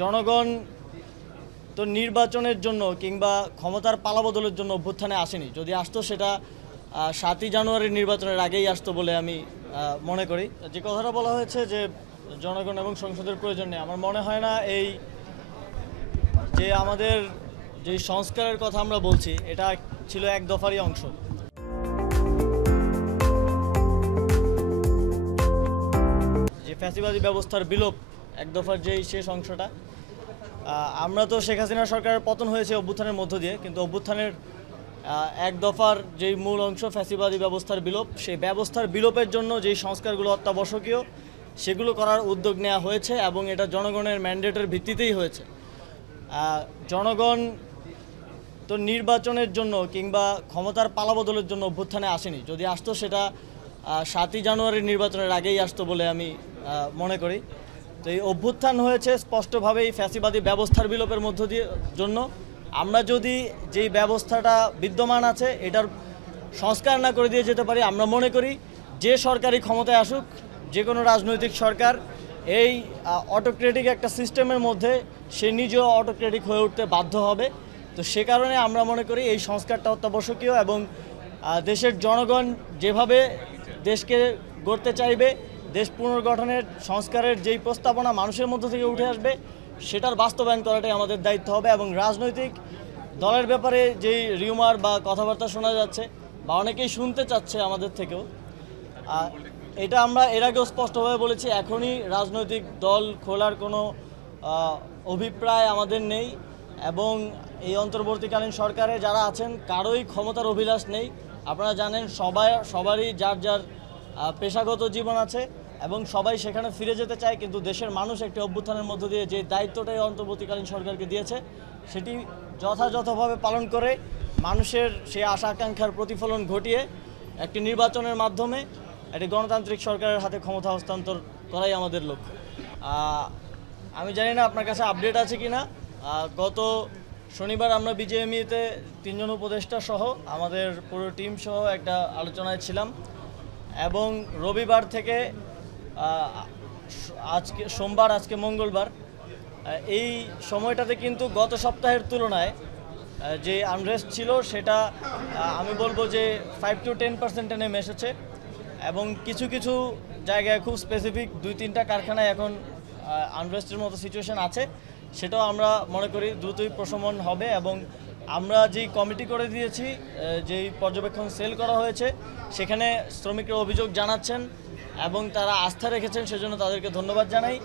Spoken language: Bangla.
জনগণ তো নির্বাচনের জন্য কিংবা ক্ষমতার পালাবদলের জন্য অভ্যুত্থানে আসেনি। যদি আসতো সেটা 7ই জানুয়ারির নির্বাচনের আগেই আসতো বলে আমি মনে করি। যে কথাটা বলা হয়েছে যে জনগণ এবং সংসদের প্রয়োজন নেই, আমার মনে হয় না। এই যে আমাদের যে সংস্কারের কথা আমরা বলছি, এটা ছিল এক দফারই অংশ। যে ফ্যাসিবাদী ব্যবস্থার বিলোপ, এক দফার যেই শেষ অংশটা। আমরা তো শেখ হাসিনা সরকারের পতন হয়েছে অভ্যুত্থানের মধ্য দিয়ে, কিন্তু অভ্যুত্থানের এক দফার যেই মূল অংশ ফ্যাসিবাদী ব্যবস্থার বিলোপ, সেই ব্যবস্থার বিলোপের জন্য যেই সংস্কারগুলো অত্যাবশ্যকীয় সেগুলো করার উদ্যোগ নেওয়া হয়েছে এবং এটা জনগণের ম্যান্ডেটের ভিত্তিতেই হয়েছে। জনগণ তো নির্বাচনের জন্য কিংবা ক্ষমতার পালাবদলের জন্য অভ্যুত্থানে আসেনি। যদি আসতো সেটা 7ই জানুয়ারির নির্বাচনের আগেই আসতো বলে আমি মনে করি। তো এই অভ্যুত্থান হয়েছে স্পষ্টভাবেই ফ্যাসিবাদী ব্যবস্থার বিলোপের মধ্য দিয়ে জন্য। আমরা যদি যেই ব্যবস্থাটা বিদ্যমান আছে এটার সংস্কার না করে দিয়ে যেতে পারি, আমরা মনে করি যে সরকারি ক্ষমতায় আসুক, যে কোনো রাজনৈতিক সরকার, এই অটোক্রেটিক একটা সিস্টেমের মধ্যে সে নিজেও অটোক্রেটিক হয়ে উঠতে বাধ্য হবে। তো সে কারণে আমরা মনে করি এই সংস্কারটা অত্যাবশ্যকীয় এবং দেশের জনগণ যেভাবে দেশকে গড়তে চাইবে, দেশ পুনর্গঠনের সংস্কারের যেই প্রস্তাবনা মানুষের মধ্য থেকে উঠে আসবে সেটার বাস্তবায়ন করাটাই আমাদের দায়িত্ব হবে। এবং রাজনৈতিক দলের ব্যাপারে যেই রিউমার বা কথাবার্তা শোনা যাচ্ছে বা অনেকেই শুনতে চাচ্ছে আমাদের থেকেও, এটা আমরা এর আগেও স্পষ্টভাবে বলেছি, এখনই রাজনৈতিক দল খোলার কোনো অভিপ্রায় আমাদের নেই। এবং এই অন্তর্বর্তীকালীন সরকারে যারা আছেন কারোই ক্ষমতার অভিলাষ নেই। আপনারা জানেন সবারই যার যার পেশাগত জীবন আছে এবং সবাই সেখানে ফিরে যেতে চায়, কিন্তু দেশের মানুষ একটি অভ্যুত্থানের মধ্য দিয়ে যে দায়িত্বটাই অন্তর্বর্তীকালীন সরকারকে দিয়েছে সেটি যথাযথভাবে পালন করে মানুষের সেই আশা আকাঙ্ক্ষার প্রতিফলন ঘটিয়ে একটি নির্বাচনের মাধ্যমে একটি গণতান্ত্রিক সরকারের হাতে ক্ষমতা হস্তান্তর করাই আমাদের লক্ষ্য। আমি জানি না আপনার কাছে আপডেট আছে কি না। গত শনিবার আমরা বিজেএমইতে 3 জন উপদেষ্টা সহ আমাদের পুরো টিম সহ একটা আলোচনায় ছিলাম এবং রবিবার থেকে আজকে সোমবার, আজকে মঙ্গলবার, এই সময়টাতে কিন্তু গত সপ্তাহের তুলনায় যে আনরেস্ট ছিল সেটা আমি বলবো যে 5 to 10% নেমে এসেছে। এবং কিছু কিছু জায়গায় খুব স্পেসিফিক 2-3টা কারখানায় এখন আনরেস্টের মতো সিচুয়েশন আছে। সেটাও আমরা মনে করি দ্রুতই প্রশমন হবে। এবং আমরা যেই কমিটি করে দিয়েছি, যেই পর্যবেক্ষণ সেল করা হয়েছে, সেখানে শ্রমিকরা অভিযোগ জানাচ্ছেন এবং তারা আস্থা রেখেছেন, সেজন্য তাদেরকে ধন্যবাদ জানাই।